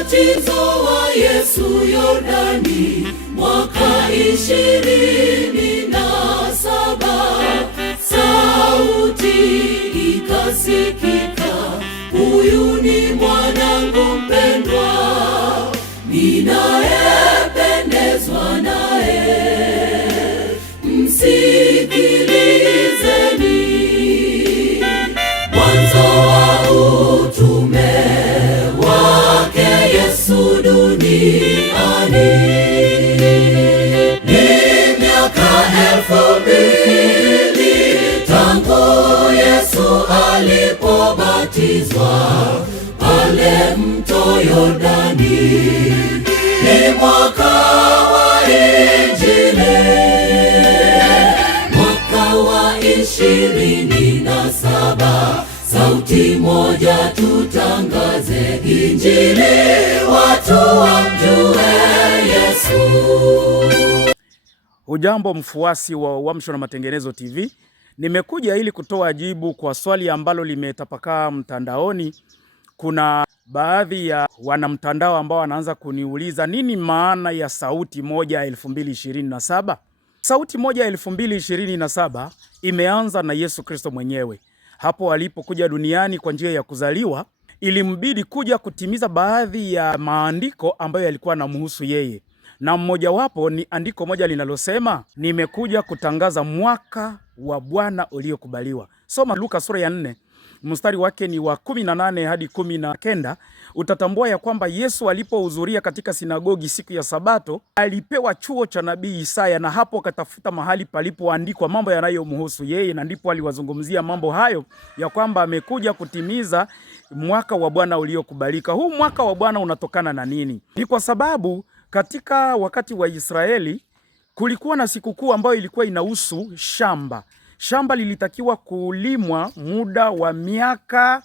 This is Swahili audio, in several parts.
ubatizo wa Yesu Yordani, mwaka 27, sauti ikasikika, huyu ni mwanangu mpendwa, ninayependezwa naye, msikilizeni. Mwanzo wa utume wake Yesu duniani ni miaka 2000 tangu Yesu alipobatizwa pale mto Yordani. Ni mwaka wa Injili, mwaka wa 27, sauti moja tutangaze Injili, watu wamjue Yesu. Hujambo mfuasi wa Uamsho na Matengenezo TV. Nimekuja ili kutoa jibu kwa swali ambalo limetapakaa mtandaoni. Kuna baadhi ya wanamtandao ambao wanaanza kuniuliza nini maana ya sauti moja 2027? Sauti moja 2027 imeanza na Yesu Kristo mwenyewe. Hapo alipokuja duniani kwa njia ya kuzaliwa, ilimbidi kuja kutimiza baadhi ya maandiko ambayo yalikuwa yanamhusu yeye. Na mmojawapo ni andiko moja linalosema, nimekuja kutangaza mwaka wa Bwana uliokubaliwa. Soma Luka sura ya 4, mstari wake ni wa 18 hadi 19. Utatambua ya kwamba Yesu alipohudhuria katika sinagogi siku ya Sabato, alipewa chuo cha nabii Isaya, na hapo akatafuta mahali palipoandikwa mambo yanayomhusu yeye, na ndipo aliwazungumzia mambo hayo ya kwamba amekuja kutimiza mwaka wa Bwana uliokubalika. Huu mwaka wa Bwana unatokana na nini? Ni kwa sababu katika wakati wa Israeli kulikuwa na sikukuu ambayo ilikuwa inahusu shamba. Shamba lilitakiwa kulimwa muda wa miaka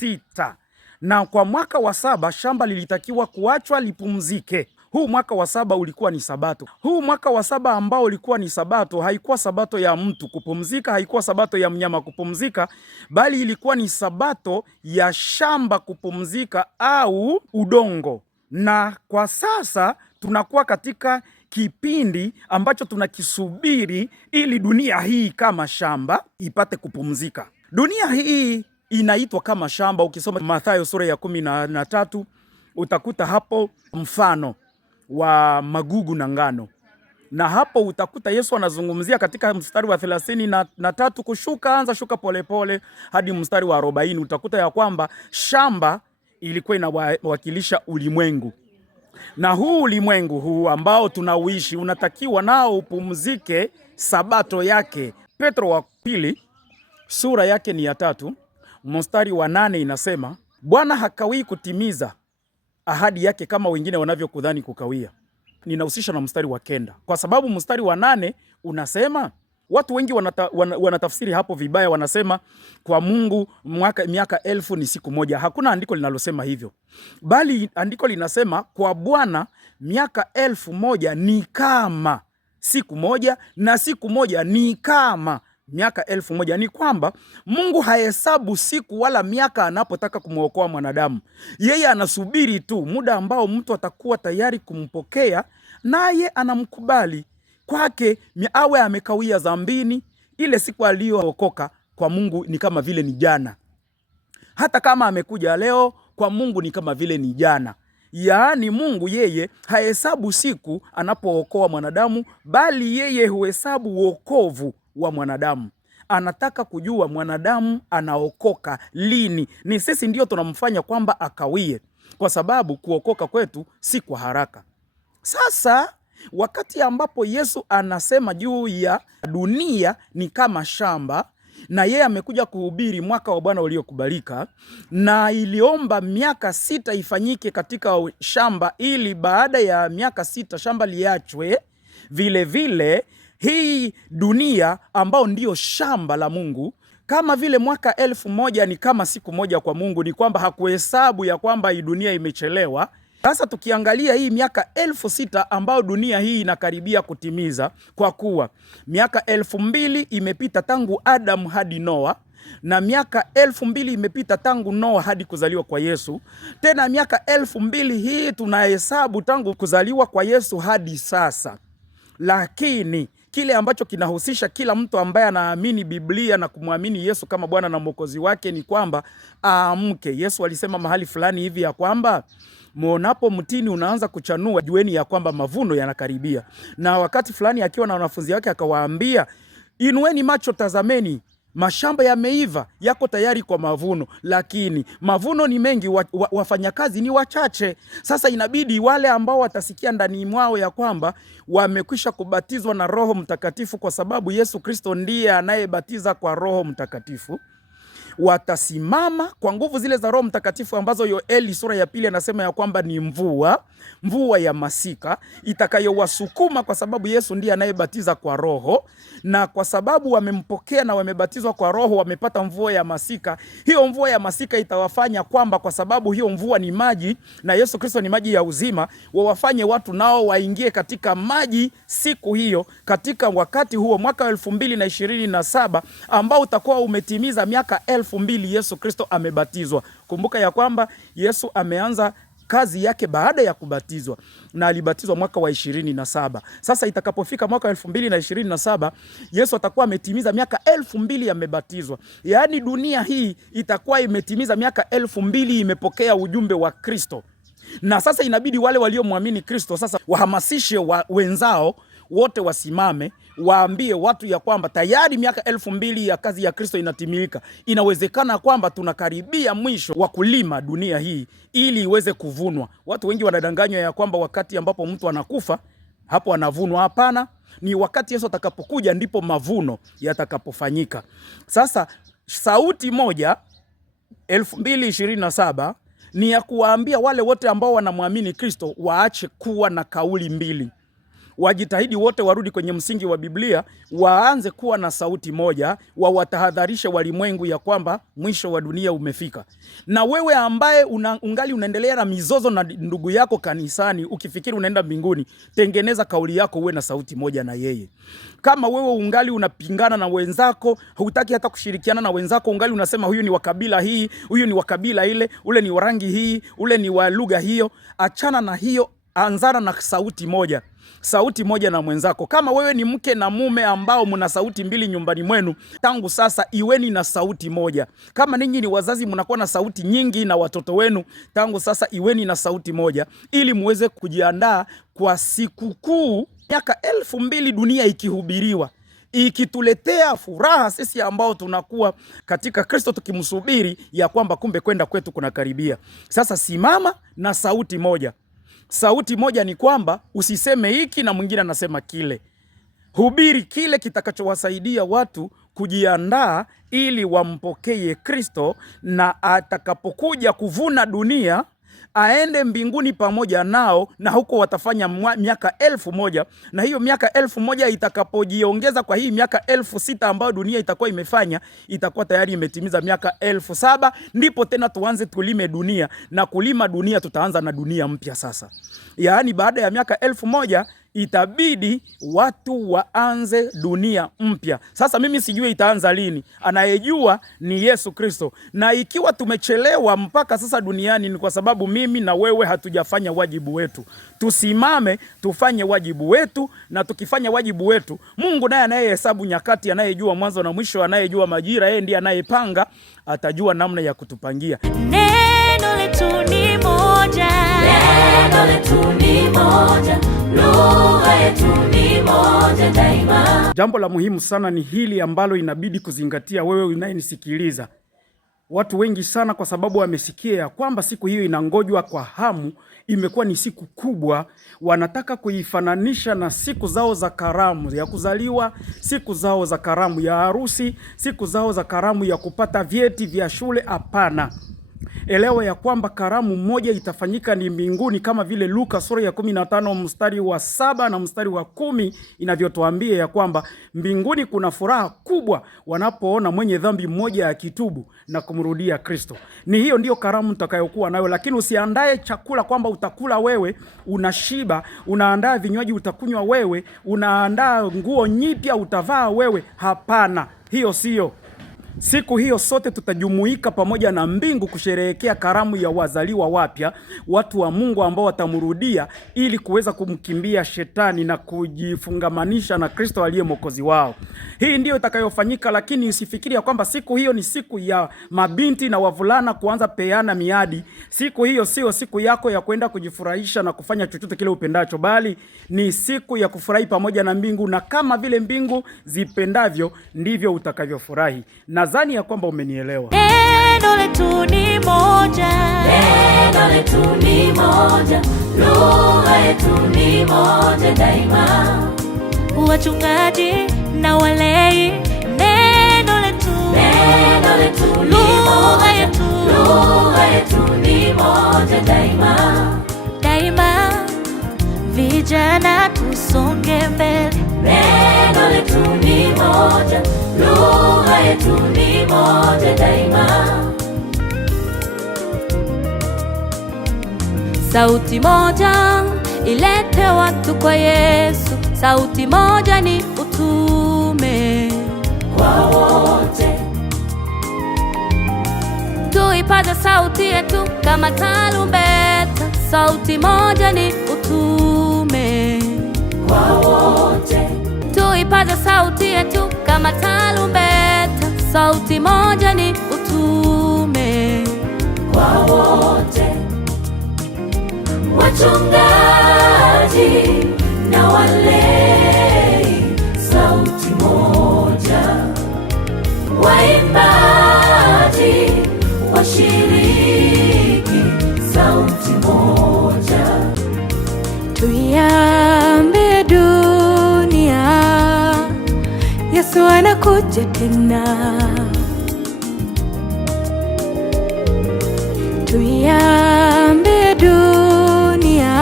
6. Na kwa mwaka wa 7 shamba lilitakiwa kuachwa lipumzike. Huu mwaka wa 7 ulikuwa ni Sabato. Huu mwaka wa 7 ambao ulikuwa ni Sabato, haikuwa Sabato ya mtu kupumzika, haikuwa Sabato ya mnyama kupumzika, bali ilikuwa ni Sabato ya shamba kupumzika au udongo. Na kwa sasa tunakuwa katika kipindi ambacho tunakisubiri ili dunia hii kama shamba ipate kupumzika. Dunia hii inaitwa kama shamba. Ukisoma Mathayo sura ya 13 utakuta hapo mfano wa magugu na ngano. Na hapo utakuta Yesu anazungumzia katika mstari wa 33 kushuka, anza shuka polepole hadi mstari wa 40. Utakuta ya kwamba shamba ilikuwa inawakilisha ulimwengu. Na huu ulimwengu huu ambao tunauishi unatakiwa nao upumzike Sabato yake. Petro wa pili sura yake ni ya 3 mstari wa 8 inasema, Bwana hakawii kutimiza ahadi yake kama wengine wanavyokudhani kukawia. Ninahusisha na mstari wa 9 kwa sababu mstari wa 8 unasema, watu wengi wanatafsiri hapo vibaya, wanasema kwa Mungu miaka 1000 ni siku moja. Hakuna andiko linalosema hivyo, bali andiko linasema kwa Bwana miaka 1000 ni kama siku moja, na siku moja ni kama miaka 1000. Ni kwamba Mungu hahesabu siku wala miaka anapotaka kumwokoa mwanadamu. Yeye anasubiri tu muda ambao mtu atakuwa tayari kumpokea, naye anamkubali. Kwake awe amekawia dhambini, ile siku aliyookoka kwa Mungu ni kama vile ni jana. Hata kama amekuja leo, kwa Mungu ni kama vile ni jana. Yaani Mungu yeye hahesabu siku anapookoa mwanadamu, bali yeye huhesabu wokovu wa mwanadamu. Anataka kujua mwanadamu anaokoka lini. Ni sisi ndio tunamfanya kwamba akawie, kwa sababu kuokoka kwetu si kwa haraka. Sasa wakati ambapo Yesu anasema juu ya dunia ni kama shamba, na yeye amekuja kuhubiri mwaka wa Bwana uliokubalika, na iliomba miaka 6 ifanyike katika shamba, ili baada ya miaka 6 shamba liachwe. Vile vile hii dunia ambao ndio shamba la Mungu, kama vile mwaka 1000 ni kama siku moja kwa Mungu, ni kwamba hakuhesabu ya kwamba hii dunia imechelewa. Sasa tukiangalia hii miaka 6000 ambao dunia hii inakaribia kutimiza, kwa kuwa miaka 2000 imepita tangu Adam hadi Noa, na miaka 2000 imepita tangu Noa hadi kuzaliwa kwa Yesu. Tena miaka 2000 hii tunahesabu tangu kuzaliwa kwa Yesu hadi sasa. Lakini kile ambacho kinahusisha kila mtu ambaye anaamini Biblia na kumwamini Yesu kama Bwana na Mwokozi wake ni kwamba aamke. Yesu alisema mahali fulani hivi ya kwamba muonapo mtini unaanza kuchanua, jueni ya kwamba mavuno yanakaribia. Na wakati fulani akiwa na wanafunzi wake akawaambia, inueni macho, tazameni, mashamba yameiva, yako tayari kwa mavuno, lakini mavuno ni mengi, wafanyakazi ni wachache. Sasa inabidi wale ambao watasikia ndani mwao ya kwamba wamekwisha kubatizwa na Roho Mtakatifu, kwa sababu Yesu Kristo ndiye anayebatiza kwa Roho Mtakatifu, watasimama kwa nguvu zile za Roho Mtakatifu ambazo Yoeli sura ya 2 anasema ya kwamba ni mvua ya masika itakayowasukuma, kwa sababu Yesu ndiye anayebatiza kwa Roho, na kwa sababu wamempokea na wamebatizwa kwa Roho, wamepata mvua ya masika. Hiyo mvua ya masika itawafanya kwamba, kwa sababu hiyo mvua ni maji na Yesu Kristo ni maji ya uzima, wawafanye watu nao waingie katika maji siku hiyo, katika wakati huo mwaka 2027 ambao utakuwa umetimiza miaka 2000 Yesu Kristo amebatizwa. Kumbuka ya kwamba Yesu ameanza kazi yake baada ya kubatizwa, na alibatizwa mwaka wa 27. Sasa itakapofika mwaka 2027 Yesu atakuwa ametimiza miaka 2000 amebatizwa. Yaani dunia hii itakuwa imetimiza miaka 2000 imepokea ujumbe wa Kristo. Na sasa inabidi wale waliomwamini Kristo sasa wahamasishe wenzao wote wasimame, waambie watu ya kwamba tayari miaka 2000 ya kazi ya Kristo inatimilika. Inawezekana kwamba tunakaribia mwisho wa kulima dunia hii ili iweze kuvunwa. Watu wengi wanadanganywa ya kwamba wakati ambapo mtu anakufa hapo anavunwa. Hapana, ni wakati Yesu atakapokuja ndipo mavuno yatakapofanyika. Sasa sauti moja 2027 ni ya kuwaambia wale wote ambao wanamwamini Kristo waache kuwa na kauli mbili. Wajitahidi wote warudi kwenye msingi wa Biblia, waanze kuwa na sauti moja, wawatahadharishe walimwengu ya kwamba mwisho wa dunia umefika. Na wewe ambaye ungali unaendelea na mizozo na ndugu yako kanisani, ukifikiri unaenda mbinguni, tengeneza kauli yako, uwe na sauti moja na yeye. Kama wewe ungali unapingana na wenzako, hutaki hata kushirikiana na wenzako, ungali unasema huyu ni wa kabila hii, huyu ni wa kabila ile, ule ni wa rangi hii, ule ni wa lugha hiyo, achana na hiyo, anzana na sauti moja. Sauti moja na mwenzako. Kama wewe ni mke na mume ambao mna sauti mbili nyumbani mwenu, tangu sasa iweni na sauti moja. Kama ninyi ni wazazi mnakuwa na sauti nyingi na watoto wenu, tangu sasa iweni na sauti moja, ili muweze kujiandaa kwa sikukuu miaka 2000 dunia ikihubiriwa, ikituletea furaha sisi ambao tunakuwa katika Kristo tukimsubiri ya kwamba kumbe kwenda kwetu kunakaribia. Sasa simama na sauti moja. Sauti moja ni kwamba usiseme hiki na mwingine anasema kile. Hubiri kile kitakachowasaidia watu kujiandaa ili wampokee Kristo, na atakapokuja kuvuna dunia aende mbinguni pamoja nao, na huko watafanya miaka 1000, na hiyo miaka 1000 itakapojiongeza kwa hii miaka 6000 ambayo dunia itakuwa imefanya, itakuwa tayari imetimiza miaka 7000. Ndipo tena tuanze tulime dunia, na kulima dunia tutaanza na dunia mpya sasa. Yaani baada ya miaka 1000 itabidi watu waanze dunia mpya. Sasa mimi sijui itaanza lini, anayejua ni Yesu Kristo. Na ikiwa tumechelewa mpaka sasa duniani, ni kwa sababu mimi na wewe hatujafanya wajibu wetu. Tusimame tufanye wajibu wetu, na tukifanya wajibu wetu, Mungu naye anayehesabu nyakati, anayejua mwanzo na mwisho, anayejua majira, yeye ndiye anayepanga, atajua namna ya kutupangia. Neno letu ni moja, neno letu ni moja, lugha yetu ni moja daima. Jambo la muhimu sana ni hili ambalo inabidi kuzingatia wewe unayenisikiliza. Watu wengi sana, kwa sababu wamesikia ya kwamba siku hiyo inangojwa kwa hamu, imekuwa ni siku kubwa, wanataka kuifananisha na siku zao za karamu ya kuzaliwa, siku zao za karamu ya harusi, siku zao za karamu ya kupata vyeti vya shule. Hapana. Elewa ya kwamba karamu moja itafanyika ni mbinguni, kama vile Luka sura ya 15 mstari wa 7 na mstari wa 10 inavyotuambia ya kwamba mbinguni kuna furaha kubwa wanapoona mwenye dhambi mmoja akitubu na kumrudia Kristo. Ni hiyo ndio karamu utakayokuwa nayo, lakini usiandae chakula kwamba utakula wewe unashiba, unaandaa vinywaji utakunywa wewe, unaandaa nguo nyipya utavaa wewe. Hapana, hiyo sio. Siku hiyo sote tutajumuika pamoja na mbingu kusherehekea karamu ya wazaliwa wapya, watu wa Mungu ambao watamrudia ili kuweza kumkimbia shetani na kujifungamanisha na Kristo aliye mwokozi wao. Hii ndiyo itakayofanyika, lakini usifikiria kwamba siku hiyo ni siku ya mabinti na wavulana kuanza peana miadi. Siku hiyo sio siku yako ya kwenda kujifurahisha na kufanya chochote kile upendacho, bali ni siku ya kufurahi pamoja na mbingu, na kama vile mbingu zipendavyo ndivyo utakavyofurahi. Nadhani ya kwamba umenielewa. Neno letu ni moja, neno letu ni moja, lugha yetu ni moja daima. Wachungaji na walei, neno letu ni moja, lugha yetu ni moja daima. Daima vijana tusonge mbele, neno letu ni moja, lugha yetu ni moja daima. Sauti moja ilete watu kwa Yesu, sauti moja ni utume kwa wote. Tuipaze sauti yetu kama tarumbeta, sauti moja ni utume kwa wote. Tuipaze sauti yetu kama tarumbeta, sauti moja ni utume kwa wote. Wachungaji na walei, sauti moja. Waimbaji, washiriki, sauti moja. Tuiambie dunia, Yesu anakuja tena. Tuiambie dunia,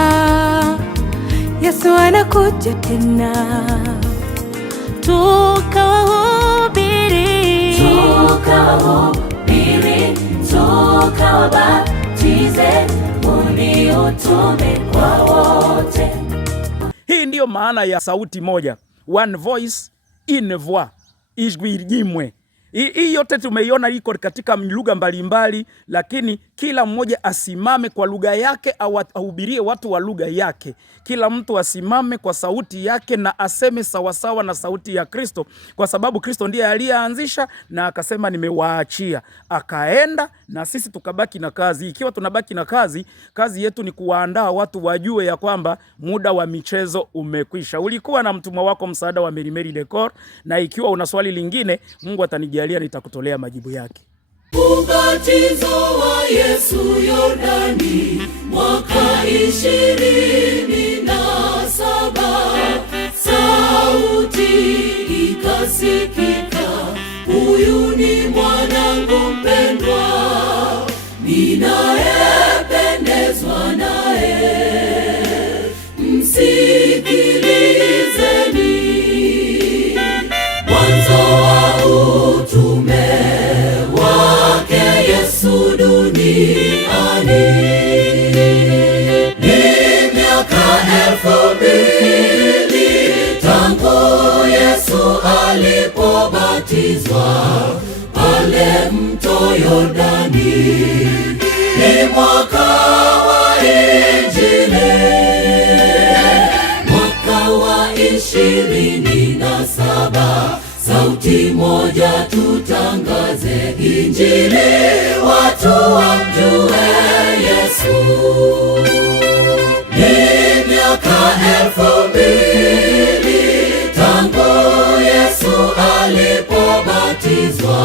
Yesu anakuja tena. Tukawahubiri, tukawabatize, ni utume kwa wote. Hii ndiyo maana ya sauti moja, one voice, une voix, ijwi rimwe. Hii yote tumeiona iko katika lugha mbalimbali, lakini kila mmoja asimame kwa lugha yake, au ahubirie watu wa lugha yake. Kila mtu asimame kwa sauti yake na aseme sawasawa na sauti ya Kristo, kwa sababu Kristo ndiye aliyeanzisha na akasema nimewaachia. Akaenda na sisi tukabaki na kazi. Ikiwa tunabaki na kazi, kazi yetu ni kuwaandaa watu wajue ya kwamba muda wa michezo umekwisha. Ulikuwa na mtumwa wako Msaada wa Merimeri Decor, na ikiwa una swali lingine, Mungu atanijalia nitakutolea majibu yake. Ubatizo wa Yesu Yordani mwaka 27, sauti ikasikika, huyu ni mwanangu mpendwa, ninayependezwa naye, msikilizeni. Mwanzo wa utume wake Yesu duniani ni miaka 2000 tangu Yesu alipobatizwa pale mto Yordani. Ni mwaka wa Injili, mwaka wa 27. Sauti moja tutangaze Injili, watu wamjue Yesu. Ni miaka 2000 tangu Yesu alipobatizwa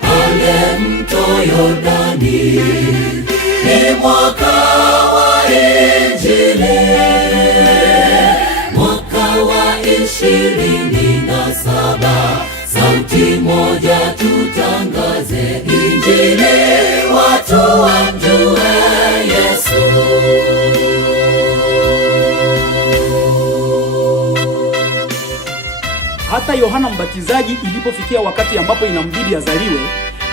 pale mto Yordani. Ni mwaka wa Injili, mwaka wa 27. Sauti moja tutangaze Injili, watu wamjue Yesu. Hata Yohana Mbatizaji ilipofikia wakati ambapo inambidi azaliwe,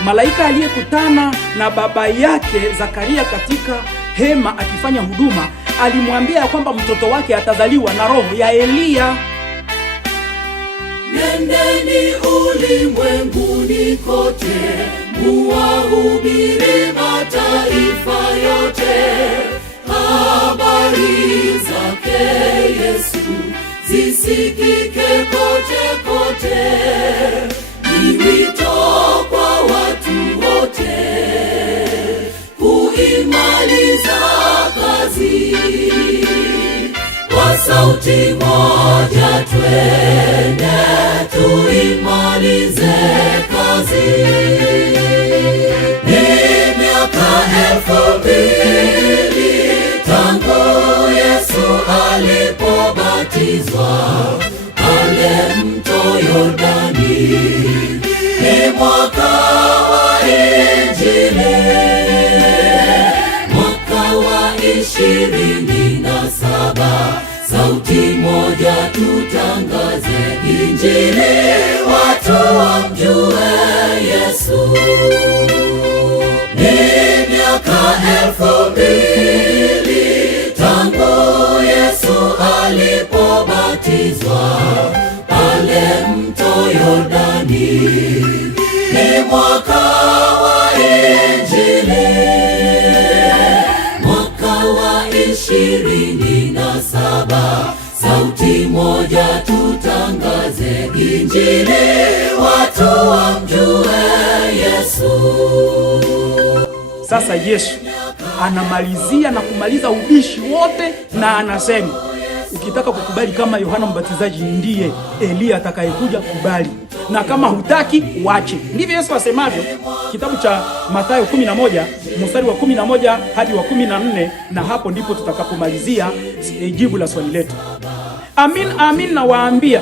malaika aliyekutana na baba yake Zakaria katika hema akifanya huduma alimwambia kwamba mtoto wake atazaliwa na roho ya Eliya. Nendeni ulimwenguni kote, muwahubiri mataifa yote, habari zake Yesu zisikike kote kote. Ni wito kwa watu wote kuimaliza kazi. Kwa sauti moja twende tuimalize kazi. Ni miaka 2000 tangu Yesu alipobatizwa pale mto Yordani. Ni mwaka wa Injili, mwaka wa 27. Sauti moja tutangaze Injili, watu wamjue Yesu. Ni miaka 2000 tangu Yesu alipobatizwa pale mto Yordani. Ni mwaka wa Injili, mwaka wa 27. Sauti moja tutangaze Injili, watu wamjue Yesu. Sasa Yesu anamalizia na kumaliza ubishi wote, na anasema ukitaka kukubali kama Yohana Mbatizaji ndiye Elia atakayekuja, kubali, na kama hutaki wache. Ndivyo Yesu asemavyo, kitabu cha Mathayo 11 mstari wa 11 hadi wa 14, na hapo ndipo tutakapomalizia jibu la swali letu. Amin, amin nawaambia,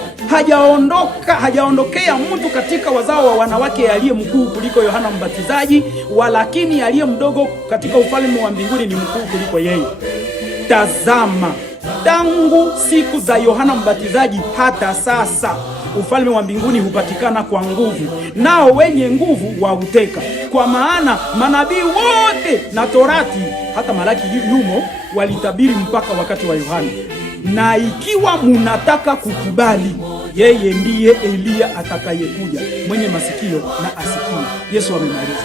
hajaondokea mtu katika wazao wa wanawake aliye mkuu kuliko Yohana Mbatizaji, walakini aliye mdogo katika ufalme wa mbinguni ni mkuu kuliko yeye. Tazama, tangu siku za Yohana Mbatizaji hata sasa ufalme wa mbinguni hupatikana kwa nguvu, nao wenye nguvu wauteka. Kwa maana manabii wote na Torati hata Malaki yumo walitabiri mpaka wakati wa Yohana. Na ikiwa munataka kukubali, yeye ndiye Elia atakayekuja. Mwenye masikio na asikie. Yesu amemaliza.